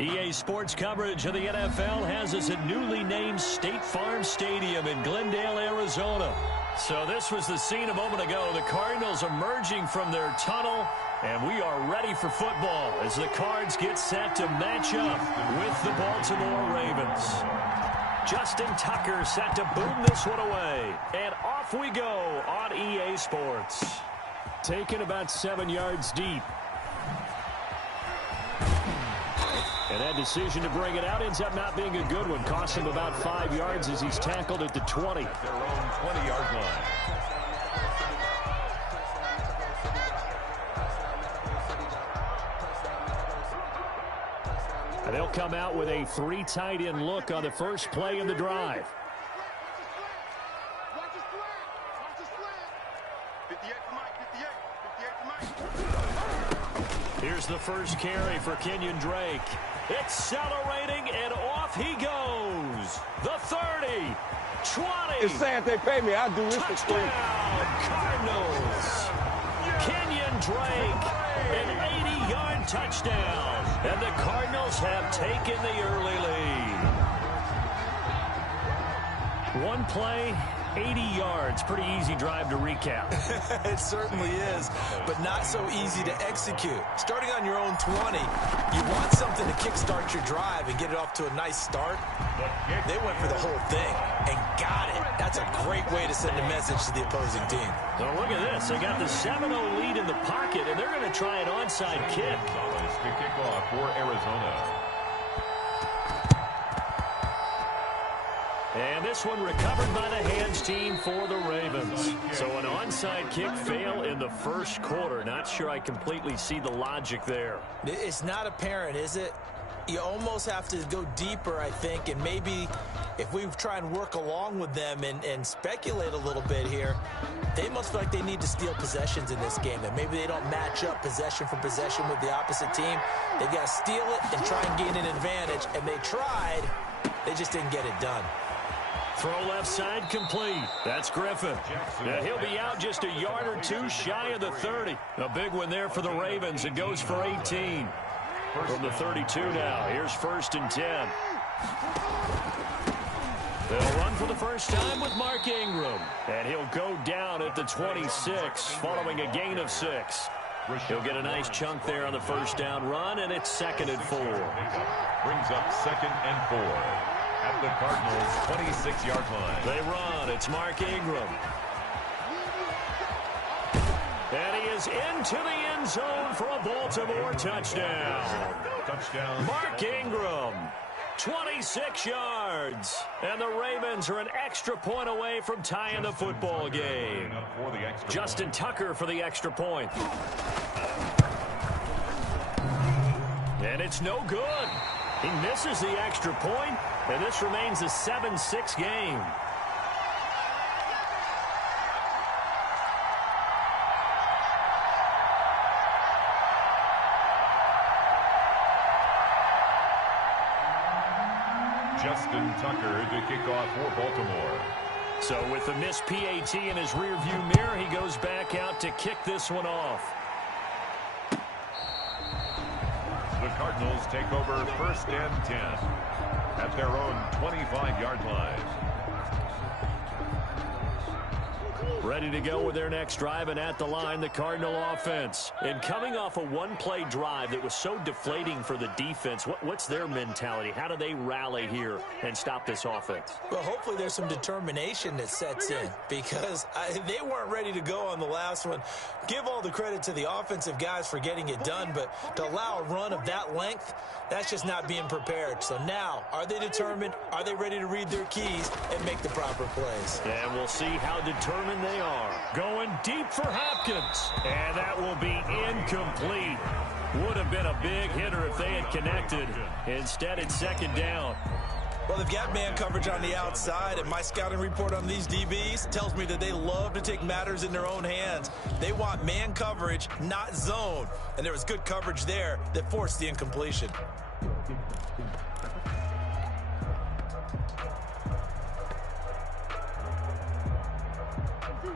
EA Sports coverage of the NFL has us at newly named State Farm Stadium in Glendale, Arizona. So this was the scene a moment ago. The Cardinals emerging from their tunnel, and we are ready for football as the Cards get set to match up with the Baltimore Ravens. Justin Tucker set to boom this one away, and off we go on EA Sports. Taken about 7 yards deep. And that decision to bring it out ends up not being a good one. Cost him about 5 yards as he's tackled at the 20. Their own 20-yard line. And they'll come out with a 3 tight end look on the first play of the drive. Here's the first carry for Kenyon Drake. Accelerating, and off he goes. The 30, 20. It's sad they pay me. I do this for free. Touchdown, Cardinals. Kenyon Drake, an 80-yard touchdown. And the Cardinals have taken the early lead. One play, 80 yards. Pretty easy drive to recap. It certainly is, but not so easy to execute. Starting on your own 20, you want something to kickstart your drive and get it off to a nice start. They went for the whole thing and got it. That's a great way to send a message to the opposing team. So look at this. They got the 7-0 lead in the pocket, and they're going to try an onside kick. The kickoff for Arizona. And this one recovered by the hands team for the Ravens. So an onside kick fail in the first quarter. Not sure I completely see the logic there. It's not apparent, is it? You almost have to go deeper, I think, and maybe if we try and work along with them and speculate a little bit here, they must feel like they need to steal possessions in this game, and maybe they don't match up possession for possession with the opposite team. They've got to steal it and try and gain an advantage, and they tried. They just didn't get it done. Throw left side complete. That's Griffin. Now he'll be out just a yard or two shy of the 30. A big one there for the Ravens. It goes for 18. From the 32 now. Here's 1st and 10. They'll run for the first time with Mark Ingram. And he'll go down at the 26 following a gain of 6. He'll get a nice chunk there on the first down run, and it's 2nd and 4. Brings up 2nd and 4. At the Cardinals' 26-yard line. They run. It's Mark Ingram. And he is into the end zone for a Baltimore touchdown. Touchdown. Mark Ingram, 26 yards. And the Ravens are an extra point away from tying the football game. Justin Tucker for the extra point. And it's no good. He misses the extra point, and this remains a 7-6 game. Justin Tucker to kick off for Baltimore. So with the missed PAT in his rearview mirror, he goes back out to kick this one off. The Cardinals take over 1st and 10 at their own 25-yard line. Ready to go with their next drive, and at the line, the Cardinal offense. And coming off a one-play drive that was so deflating for the defense, what's their mentality? How do they rally here and stop this offense? Well, hopefully there's some determination that sets in, because they weren't ready to go on the last one. Give all the credit to the offensive guys for getting it done, but to allow a run of that length, that's just not being prepared. So now, are they determined? Are they ready to read their keys and make the proper plays? And we'll see how determined they are. Going deep for Hopkins. And that will be incomplete. Would have been a big hitter if they had connected. Instead, it's 2nd down. Well, they've got man coverage on the outside, and my scouting report on these DBs tells me that they love to take matters in their own hands. They want man coverage, not zone. And there was good coverage there that forced the incompletion.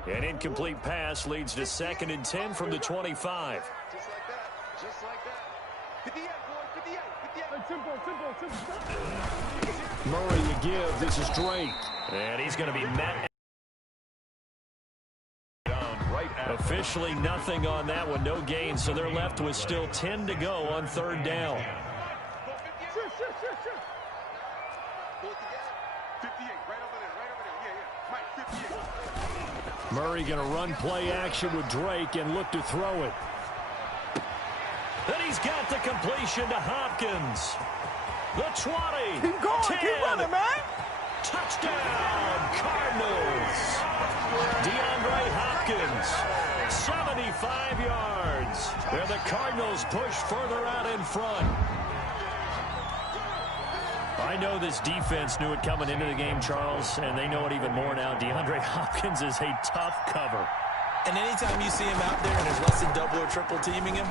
An incomplete pass leads to 2nd and 10 from the 25. Just like that. Murray to give. This is Drake. And he's going to be met. Officially nothing on that one. No gain. So they're left with still 10 to go on third down. Murray going to run play action with Drake and look to throw it. Then he's got the completion to Hopkins. The 20. Keep going. 10. Keep running, man. Touchdown, Cardinals. DeAndre Hopkins, 75 yards. And the Cardinals push further out in front. I know this defense knew it coming into the game, Charles, and they know it even more now. DeAndre Hopkins is a tough cover. And anytime you see him out there and there's less than double or triple teaming him,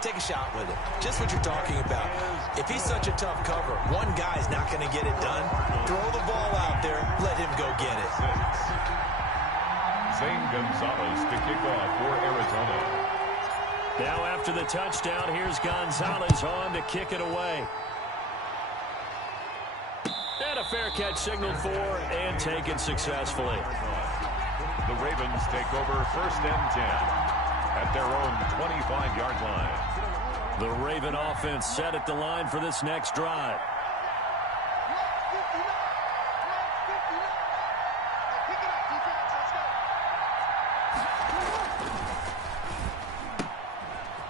take a shot with it. Just what you're talking about. If he's such a tough cover, one guy's not going to get it done. Throw the ball out there. Let him go get it. Zane Gonzalez to kick off for Arizona. Now after the touchdown, here's Gonzalez on to kick it away. And a fair catch signaled for and taken successfully. The Ravens take over first and 10 at their own 25-yard line. The Raven offense set at the line for this next drive.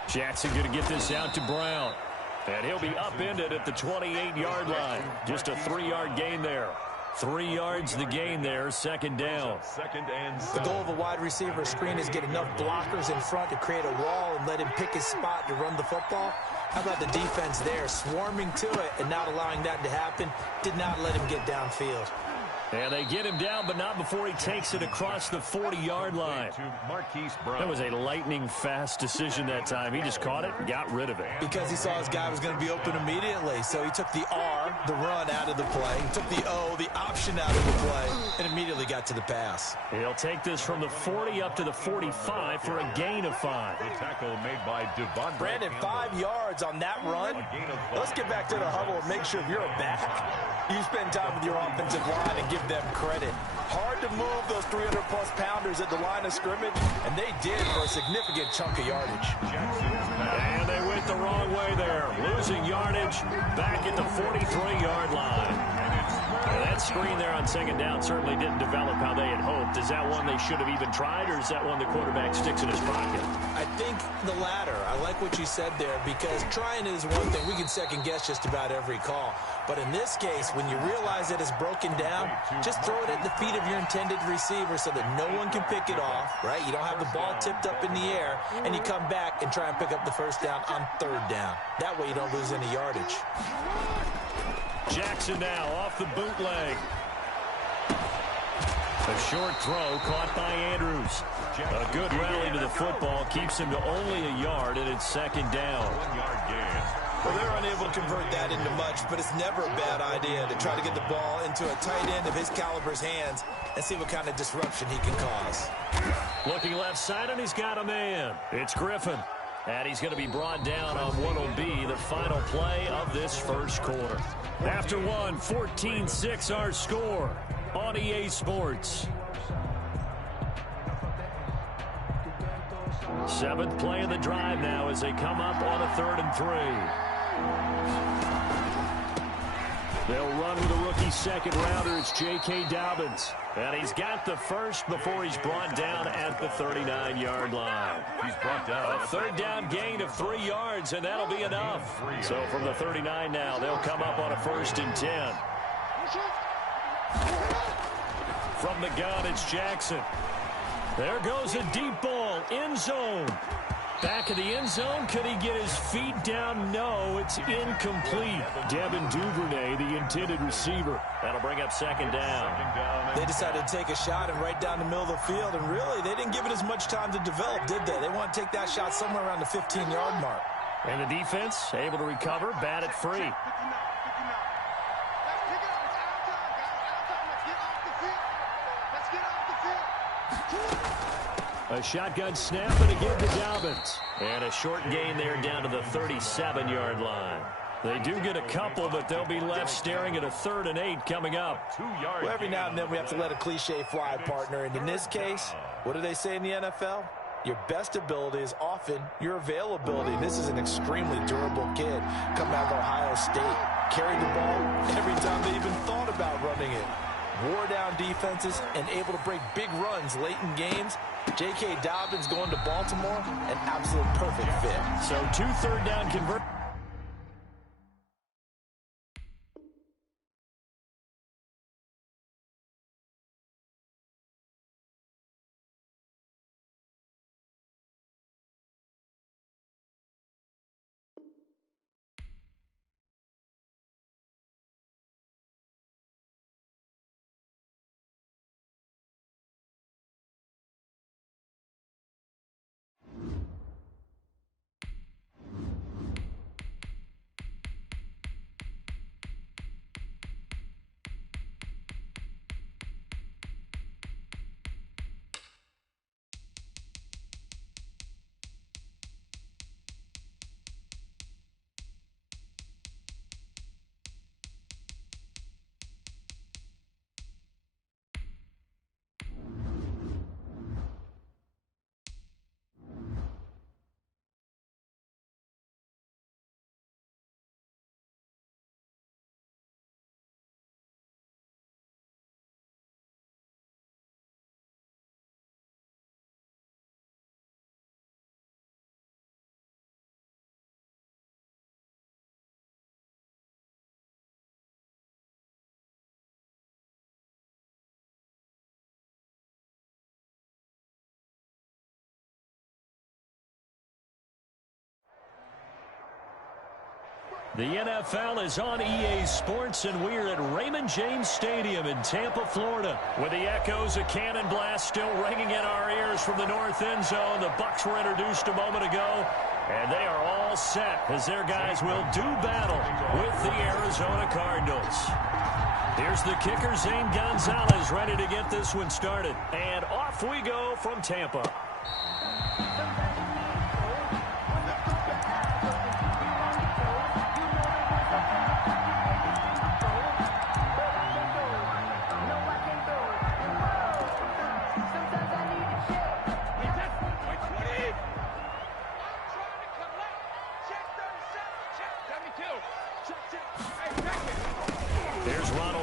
Jackson going to get this out to Brown. And he'll be upended at the 28-yard line. Just a 3-yard gain there. 3 yards the gain there, second down. Second and 7. The goal of a wide receiver screen is get enough blockers in front to create a wall and let him pick his spot to run the football. How about the defense there, swarming to it and not allowing that to happen? Did not let him get downfield. And they get him down, but not before he takes it across the 40-yard line. That was a lightning-fast decision that time. He just caught it and got rid of it. Because he saw his guy was going to be open immediately. So he took the R, the run, out of the play. He took the O, the option, out of the play, and immediately got to the pass. He'll take this from the 40 up to the 45 for a gain of 5. The tackle made by Devon. Brandon, 5 yards on that run. Let's get back to the huddle and make sure if you're a back, you spend time with your offensive line and give them credit. Hard to move those 300-plus pounders at the line of scrimmage, and they did for a significant chunk of yardage. And they went the wrong way there, losing yardage back at the 43-yard line. And that screen there on second down certainly didn't develop how they had hoped. Is that one they should have even tried, or is that one the quarterback sticks in his pocket? I think the latter. I like what you said there, because trying is one thing. We can second-guess just about every call. But in this case, when you realize that it's broken down, just throw it at the feet of your intended receiver so that no one can pick it off, right? You don't have the ball tipped up in the air, and you come back and try and pick up the first down on third down. That way you don't lose any yardage. Jackson now off the bootleg. A short throw caught by Andrews. A good rally to the football keeps him to only a yard, and it's second down. 1-yard gain. Well, they're unable to convert that into much, but it's never a bad idea to try to get the ball into a tight end of his caliber's hands and see what kind of disruption he can cause. Looking left side, and he's got a man. It's Griffin. And he's going to be brought down on what will be the final play of this first quarter. After one, 14-6 our score on EA Sports. 7th play of the drive now as they come up on a 3rd and 3. They'll run with a rookie second-rounder. It's J.K. Dobbins. And he's got the first before he's brought down at the 39-yard line. He's brought down. A third down gain of 3 yards, and that'll be enough. So from the 39 now, they'll come up on a 1st and 10. From the gun, it's Jackson. There goes a deep ball, end zone. Back of the end zone, could he get his feet down? No, it's incomplete. Devin Duvernay, the intended receiver. That'll bring up second down. They decided to take a shot and right down the middle of the field, and really, they didn't give it as much time to develop, did they? They want to take that shot somewhere around the 15-yard mark. And the defense able to recover, bat it free. A shotgun snap and a give to Dobbins. And a short gain there down to the 37-yard line. They do get a couple, but they'll be left staring at a 3rd and 8 coming up. Well, every now and then we have to let a cliche fly, partner. And in this case, what do they say in the NFL? Your best ability is often your availability. This is an extremely durable kid coming out of Ohio State. Carried the ball every time they even thought about running it. Wore down defenses and able to break big runs late in games. J.K. Dobbins going to Baltimore, an absolute perfect fit. So 2 third down conversions. The NFL is on EA Sports, and we're at Raymond James Stadium in Tampa, Florida, with the echoes of cannon blast still ringing in our ears from the north end zone. The Bucs were introduced a moment ago, and they are all set as their guys will do battle with the Arizona Cardinals. Here's the kicker, Zane Gonzalez, ready to get this one started. And off we go from Tampa.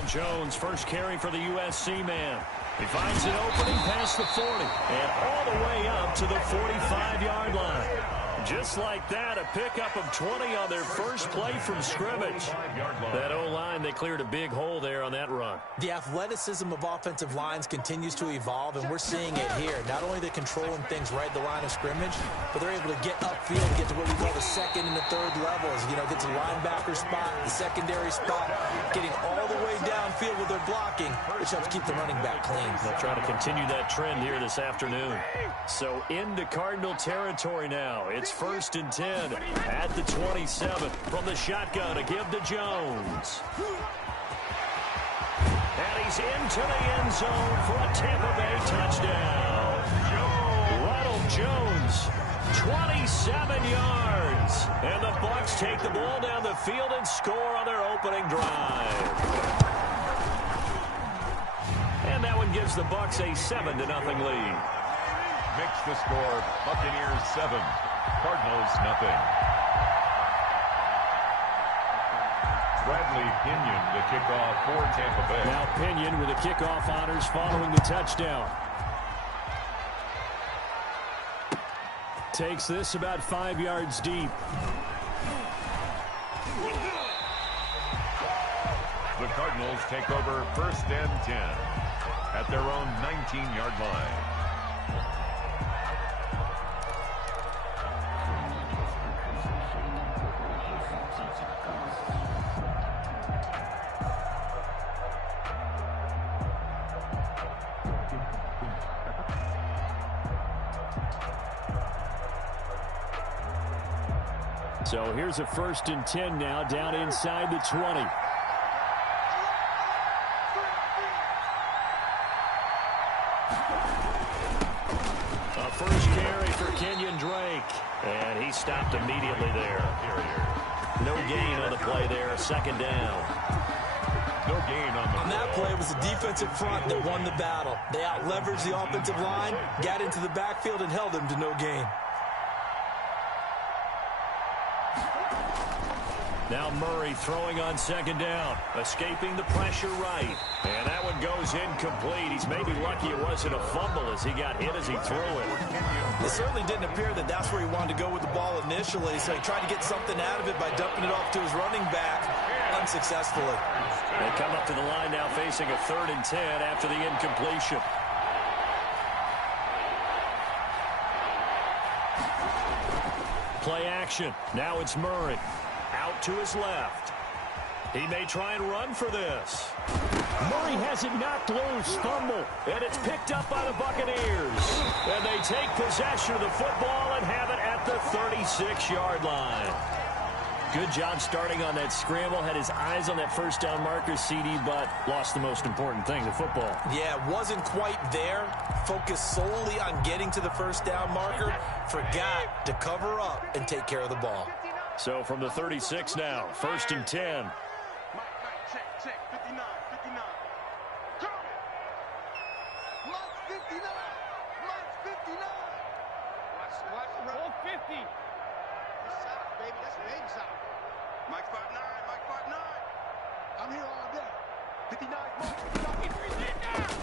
Jones, first carry for the USC man. He finds an opening past the 40 and all the way up to the 45-yard line. Just like that, a pickup of 20 on their first play from scrimmage. That O-line, they cleared a big hole there on that run. The athleticism of offensive lines continues to evolve, and we're seeing it here. Not only are they controlling things right at the line of scrimmage, but they're able to get upfield, get to what we call the second and the third levels. You know, get to the linebacker spot, the secondary spot, getting all the way downfield with their blocking, which helps keep the running back clean. They'll try to continue that trend here this afternoon. So into Cardinal territory now. It's 1st and 10 at the 27. From the shotgun, a give to Jones. And he's into the end zone for a Tampa Bay touchdown. Ronald Jones, 27 yards. And the Bucs take the ball down the field and score on their opening drive. And that one gives the Bucs a 7-0 lead. Makes the score Buccaneers 7, Cardinals nothing. Bradley Pinion the kickoff for Tampa Bay. Now Pinion with the kickoff honors following the touchdown. Takes this about 5 yards deep. The Cardinals take over 1st and 10 at their own 19-yard line. So here's a 1st and 10 now down inside the 20. A he stopped immediately there. No gain on the play there, second down. No gain on that play. It was the defensive front that won the battle. They out-leveraged the offensive line, got into the backfield, and held him to no gain. Now Murray throwing on second down, escaping the pressure right. And that one goes incomplete. He's maybe lucky it wasn't a fumble as he got hit as he threw it. It certainly didn't appear that that's where he wanted to go with the ball initially, so he tried to get something out of it by dumping it off to his running back unsuccessfully. They come up to the line now facing a 3rd and 10 after the incompletion. Play action. Now it's Murray. Out to his left. He may try and run for this. Murray has it knocked loose. Fumble. And it's picked up by the Buccaneers. And they take possession of the football and have it at the 36-yard line. Good job starting on that scramble. Had his eyes on that first down marker, CD, but lost the most important thing, the football. Yeah, wasn't quite there. Focused solely on getting to the first down marker. Forgot to cover up and take care of the ball. So from the 36 now, 1st and 10. Check, 59. Lost 59. Watch the roll. 50. That's south, baby. That's baby south. Mike 5'9". I'm here all day. 59.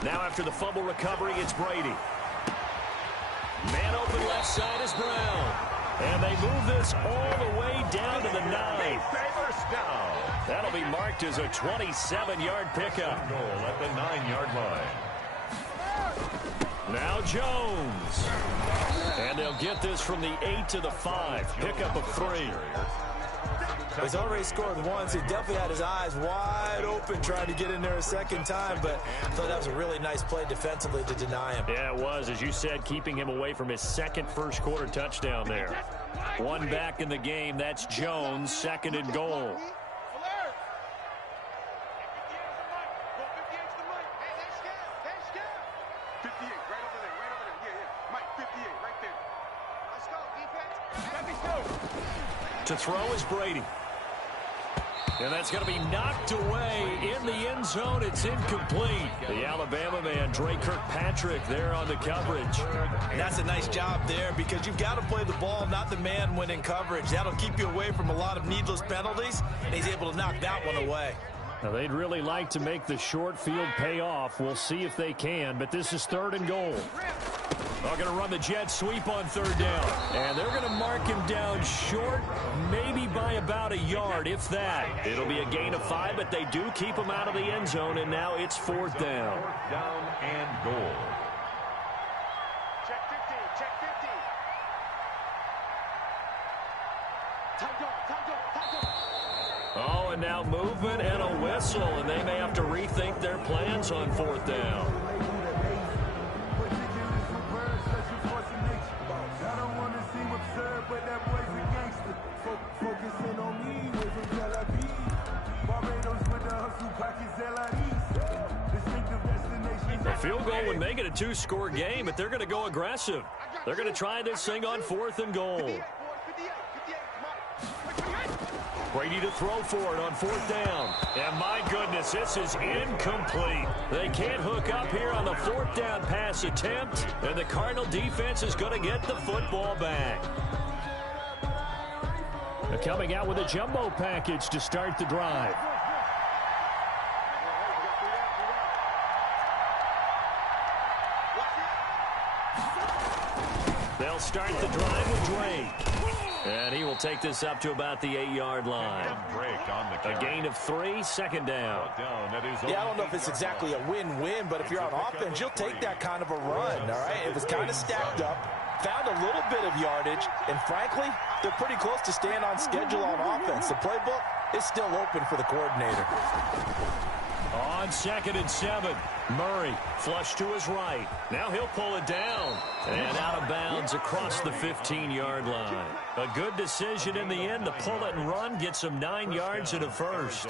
Now after the fumble recovery, it's Brady. Man open left side is Brown. And they move this all the way down to the 9. First down. That'll be marked as a 27-yard pickup. Goal at the 9-yard line. Now Jones. And they'll get this from the 8 to the 5. Pickup of 3. He's already scored once. He definitely had his eyes wide open trying to get in there a second time, but I thought that was a really nice play defensively to deny him. Yeah, it was, as you said, keeping him away from his second first-quarter touchdown there. One back in the game. That's Jones, 2nd and goal. To throw is Brady. And that's going to be knocked away in the end zone. It's incomplete. The Alabama man, Dre Kirkpatrick, there on the coverage. And that's a nice job there because you've got to play the ball, not the man when in coverage. That'll keep you away from a lot of needless penalties, and he's able to knock that one away. Now, they'd really like to make the short field pay off. We'll see if they can, but this is 3rd and goal. They're going to run the jet sweep on 3rd down. And they're going to mark him down short, maybe by about a yard, if that. It'll be a gain of 5, but they do keep him out of the end zone, and now it's 4th down. 4th down and goal. Check 50. Time go. Oh, and now movement and a whistle, and they may have to rethink their plans on 4th down. A field goal would make it a 2-score game, but they're going to go aggressive. They're going to try this thing on 4th and goal. Brady to throw for it on 4th down. And my goodness, this is incomplete. They can't hook up here on the 4th down pass attempt, and the Cardinal defense is going to get the football back. They're coming out with a jumbo package to start the drive. They'll start the drive with Drake. And he will take this up to about the 8-yard line. A gain of 3, 2nd down. Yeah, I don't know if it's exactly a win-win, but if you're on offense, you'll take that kind of a run, all right? It was kind of stacked up, found a little bit of yardage, and frankly, they're pretty close to staying on schedule on offense. The playbook is still open for the coordinator. On 2nd and 7, Murray flush to his right. Now he'll pull it down. And out of bounds across the 15-yard line. A good decision in the end to pull it and run, get some 9 yards and a first.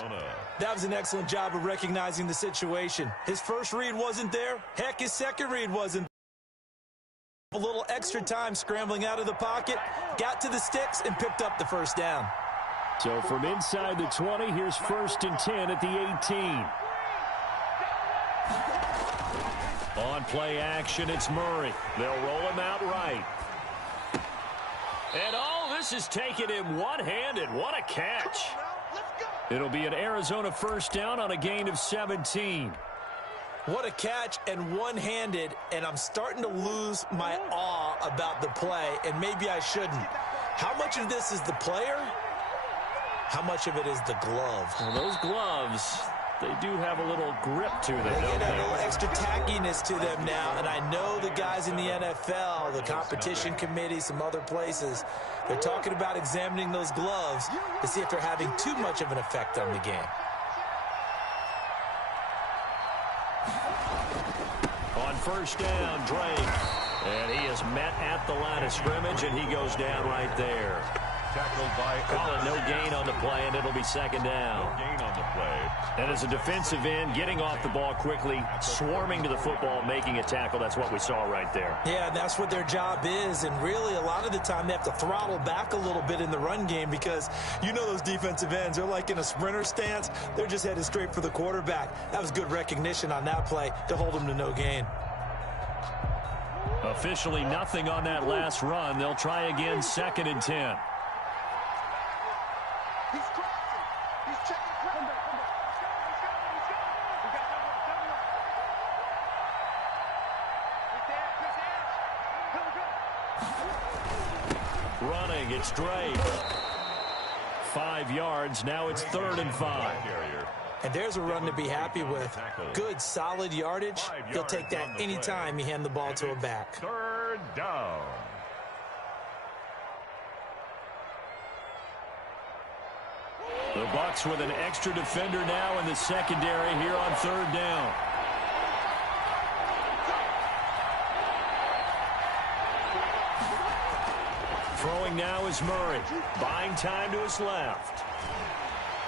That was an excellent job of recognizing the situation. His first read wasn't there. Heck, his second read wasn't there. A little extra time scrambling out of the pocket, got to the sticks and picked up the first down. So from inside the 20, here's 1st and 10 at the 18. On play action, it's Murray. They'll roll him out right. And this is taken in one-handed. What a catch. It'll be an Arizona first down on a gain of 17. What a catch and one-handed, and I'm starting to lose my awe about the play, and maybe I shouldn't. How much of this is the player? How much of it is the glove? Well, those gloves, they do have a little grip to them, They don't get a they? little extra tackiness to them now, and I know the guys in the NFL, the competition committee, some other places, they're talking about examining those gloves to see if they're having too much of an effect on the game. On first down, Drake. And he is met at the line of scrimmage, and he goes down right there. Tackled by Call it no gain on the play, and it'll be second down. No gain on the play. And as a defensive end, getting off the ball quickly, swarming to the football, making a tackle, that's what we saw right there. Yeah, and that's what their job is, and really a lot of the time they have to throttle back a little bit in the run game because you know those defensive ends, they're like in a sprinter stance. They're just headed straight for the quarterback. That was good recognition on that play to hold them to no gain. Officially nothing on that last run. They'll try again, 2nd and 10. He's crossing. He's checking. Come back. Let's go. We got double. Running, it's Drake. 5 yards, now it's 3rd and 5. And there's a run to be happy with. Good, solid yardage. He'll take that anytime you hand the ball to a back. 3rd down. The Bucs with an extra defender now in the secondary here on 3rd down. Throwing now is Murray. Buying time to his left.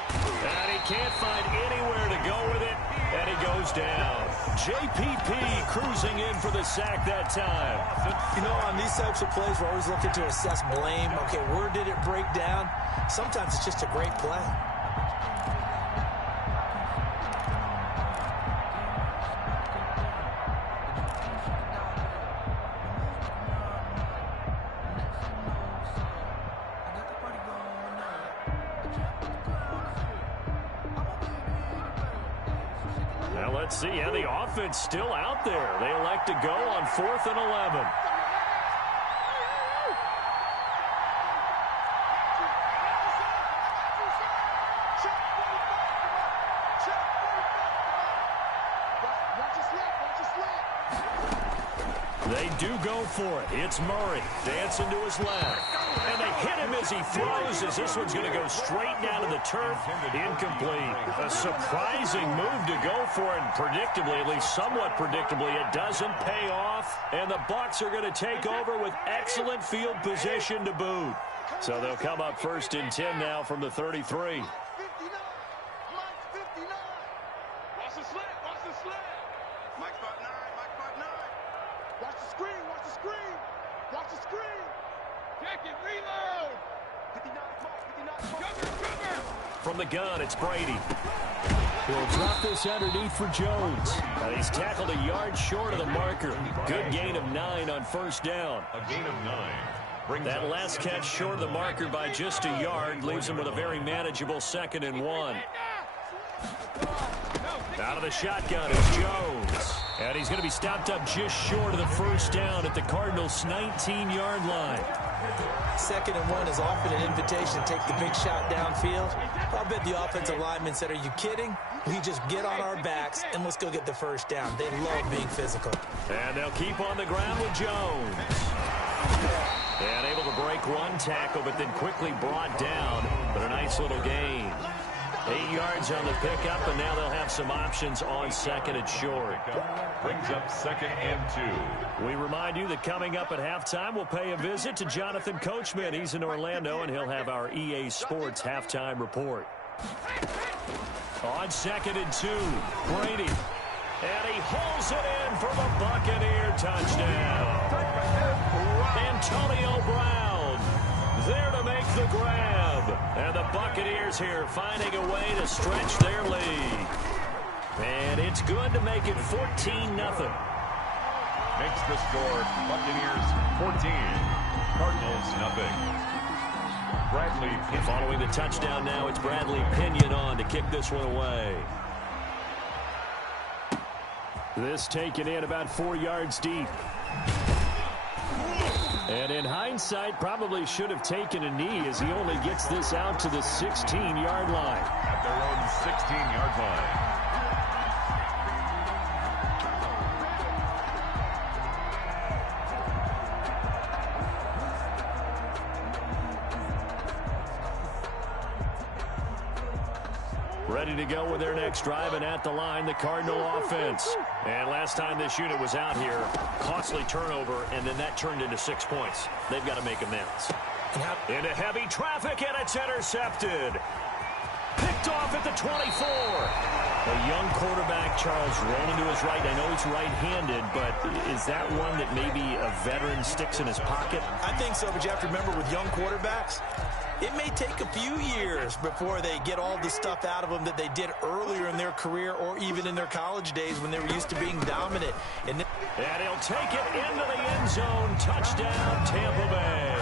And he can't find anywhere to go with it, and he goes down. JPP cruising in for the sack that time. You know, on these types of plays, we're always looking to assess blame. Okay, where did it break down? Sometimes it's just a great play. Now let's see how the offense still out there. They elect to go on 4th and 11. They do go for it. It's Murray dancing to his left. And they hit him as he throws, as this one's going to go straight down to the turf. Incomplete. A surprising move to go for it. Predictably, at least somewhat predictably, it doesn't pay off. And the Bucs are going to take over with excellent field position to boot. So they'll come up 1st and 10 now from the 33. From the gun, it's Brady. He'll drop this underneath for Jones. And he's tackled a yard short of the marker. Good gain of 9 on 1st down. A gain of 9. That last catch short of the marker by just a yard leaves him with a very manageable 2nd and 1. Out of the shotgun is Jones. And he's going to be stopped up just short of the 1st down at the Cardinals' 19-yard line. 2nd and 1 is often an invitation to take the big shot downfield. I'll bet the offensive linemen said, are you kidding? We just get on our backs and let's go get the 1st down. They love being physical. And they'll keep on the ground with Jones. And able to break one tackle, but then quickly brought down. But a nice little gain. 8 yards on the pickup, and now they'll have some options on 2nd and short. Brings up 2nd and 2. We remind you that coming up at halftime, we'll pay a visit to Jonathan Coachman. He's in Orlando, and he'll have our EA Sports halftime report. On 2nd and 2, Brady. And he hauls it in for the Buccaneer touchdown. Antonio Brown there to make the grab. And the Buccaneers here finding a way to stretch their lead. And it's good to make it 14-0. Makes the score Buccaneers 14, Cardinals nothing. Bradley Pinion. Following the touchdown now, it's Bradley Pinion on to kick this one away. This taken in about 4 yards deep. And in hindsight, probably should have taken a knee as he only gets this out to the 16-yard line. At their own 16-yard line. Ready to go with their next drive, and at the line, the Cardinal offense. And last time this unit was out here, costly turnover, and then that turned into 6 points. They've got to make amends. Into heavy traffic, and it's intercepted. Picked off at the 24. A young quarterback, Charles, rolling to his right. I know he's right-handed, but is that one that maybe a veteran sticks in his pocket? I think so, but you have to remember with young quarterbacks, it may take a few years before they get all the stuff out of them that they did earlier in their career or even in their college days when they were used to being dominant. And he'll take it into the end zone. Touchdown, Tampa Bay.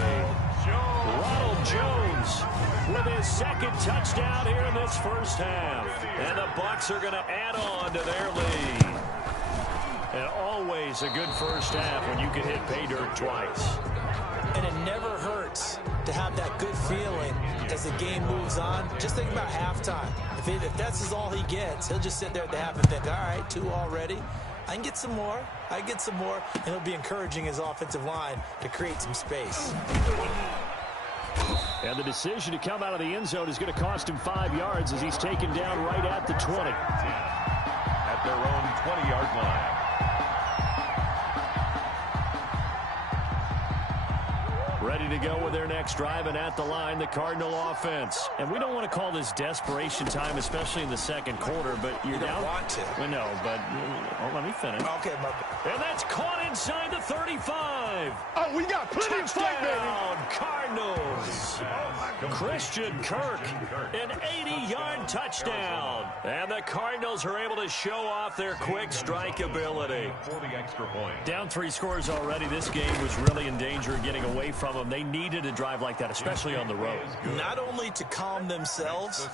Ronald Jones with his second touchdown here in this first half. And the Bucs are going to add on to their lead. And always a good first half when you can hit pay dirt twice. And it never hurts to have that good feeling as the game moves on. Just think about halftime. If that's all he gets, he'll just sit there at the half and think, all right, 2 already. I can get some more. I can get some more. And he'll be encouraging his offensive line to create some space. And the decision to come out of the end zone is going to cost him 5 yards as he's taken down right at the 20. At their own 20-yard line. Ready to go with their next drive, and at the line, the Cardinal offense. And we don't want to call this desperation time, especially in the second quarter, but you're down. You don't want to. Well, no, but let me finish. Okay, and that's caught inside the 35. Oh, we got plenty of fight, baby. Cardinals. Christian Kirk, an 80-yard touchdown. And the Cardinals are able to show off their quick strike ability. For the extra point. Down 3 scores already. This game was really in danger of getting away from them. They needed a drive like that, especially on the road. Not only to calm themselves,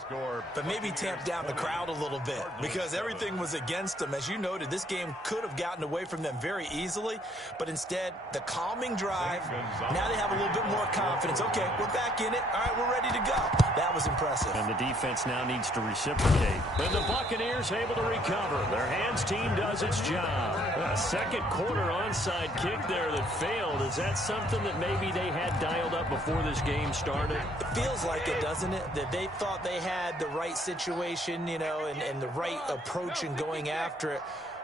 but maybe tamp down the crowd a little bit because everything was against them. As you noted, this game could have gotten away from them very easily, but instead, the calming drive, now they have a little bit more confidence. Okay, we're back in it. All right, we're ready to go. That was impressive. And the defense now needs to reciprocate. And the Buccaneers able to recover. Their hands team does its job. A second quarter onside kick there that failed. Is that something that maybe they had dialed up before this game started? It feels like it, doesn't it? That they thought they had the right situation, you know, and the right approach in going after it.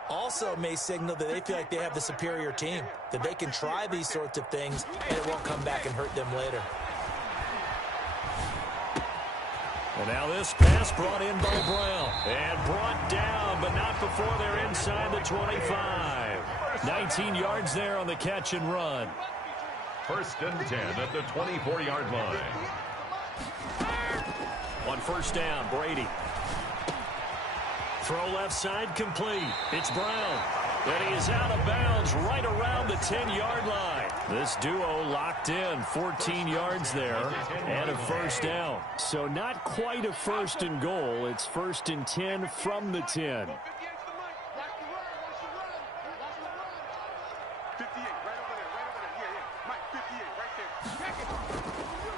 Also may signal that they feel like they have the superior team, that they can try these sorts of things and it won't come back and hurt them later. And now this pass brought in by Brown. And brought down, but not before they're inside the 25. 19 yards there on the catch and run. 1st and 10 at the 24-yard line. On first down, Brady. Throw left side complete. It's Brown. And he is out of bounds right around the 10-yard line. This duo locked in 14 yards there and a first down. So not quite a 1st and goal. It's 1st and 10 from the 10.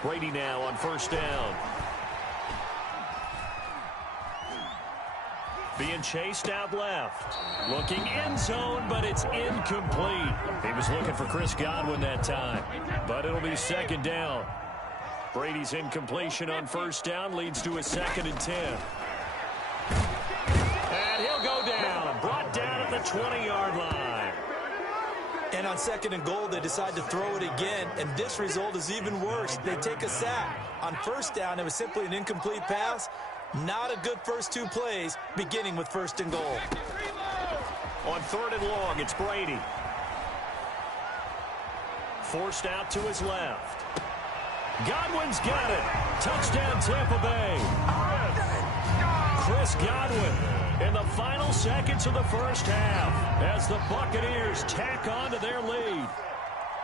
Brady now on first down. Being chased out left. Looking end zone, but it's incomplete. He was looking for Chris Godwin that time. But it'll be 2nd down. Brady's incompletion on first down leads to a 2nd and 10. And he'll go down. Brought down at the 20-yard line. And on 2nd and goal, they decide to throw it again, and this result is even worse. They take a sack. On first down, it was simply an incomplete pass. Not a good first 2 plays, beginning with 1st and goal. On 3rd and long, it's Brady. Forced out to his left. Godwin's got it. Touchdown, Tampa Bay. Chris Godwin in the final seconds of the first half as the Buccaneers tack on to their lead.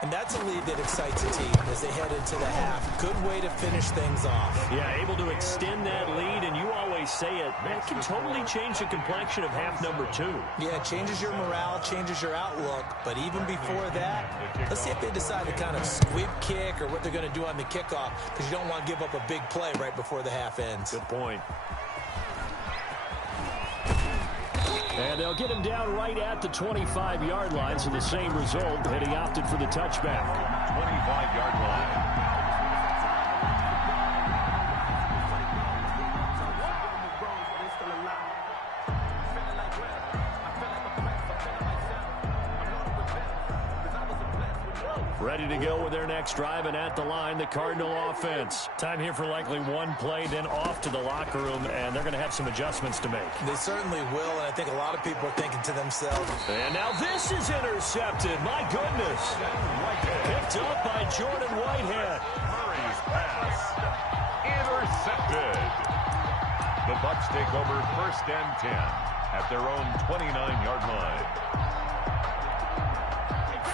And that's a lead that excites a team as they head into the half. Good way to finish things off. Yeah, able to extend that lead, and you always say it, that can totally change the complexion of half number 2. Yeah, it changes your morale, changes your outlook. But even before that, let's see if they decide to kind of squib kick or what they're going to do on the kickoff, because you don't want to give up a big play right before the half ends. Good point. And they'll get him down right at the 25-yard line, so the same result, had he opted for the touchback. 25-yard line. Ready to go with their next drive, and at the line, the Cardinal offense. Time here for likely one play, then off to the locker room, and they're going to have some adjustments to make. They certainly will, and I think a lot of people are thinking to themselves. And now this is intercepted. My goodness. Picked up by Jordan Whitehead. Murray's pass intercepted. The Bucs take over 1st and 10 at their own 29-yard line.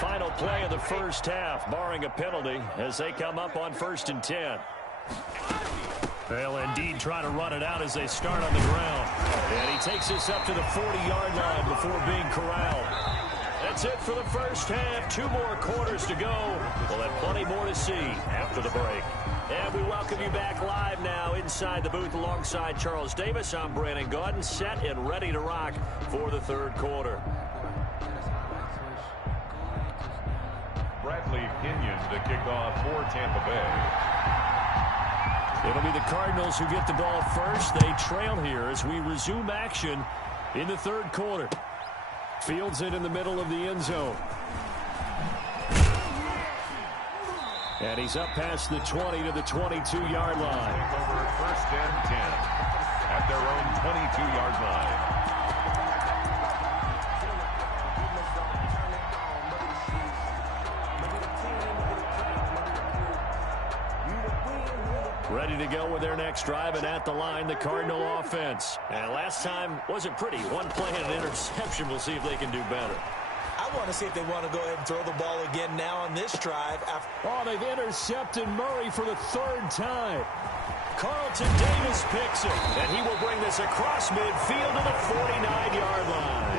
Final play of the first half, barring a penalty, as they come up on 1st and 10. They'll indeed try to run it out as they start on the ground. And he takes this up to the 40-yard line before being corralled. That's it for the first half. 2 more quarters to go. We'll have plenty more to see after the break. And we welcome you back live now inside the booth alongside Charles Davis. I'm Brandon Gaudin, set and ready to rock for the third quarter. Bradley Pinion to kick off for Tampa Bay. It'll be the Cardinals who get the ball first. They trail here as we resume action in the third quarter. Fields it in the middle of the end zone. And he's up past the 20 to the 22-yard line. Over 1st and 10 at their own 22-yard line. Ready to go with their next drive, and at the line, the Cardinal offense. And last time wasn't pretty. One play and an interception. We'll see if they can do better. I want to see if they want to go ahead and throw the ball again now on this drive. Oh, they've intercepted Murray for the 3rd time. Carlton Davis picks it, and he will bring this across midfield to the 49-yard line.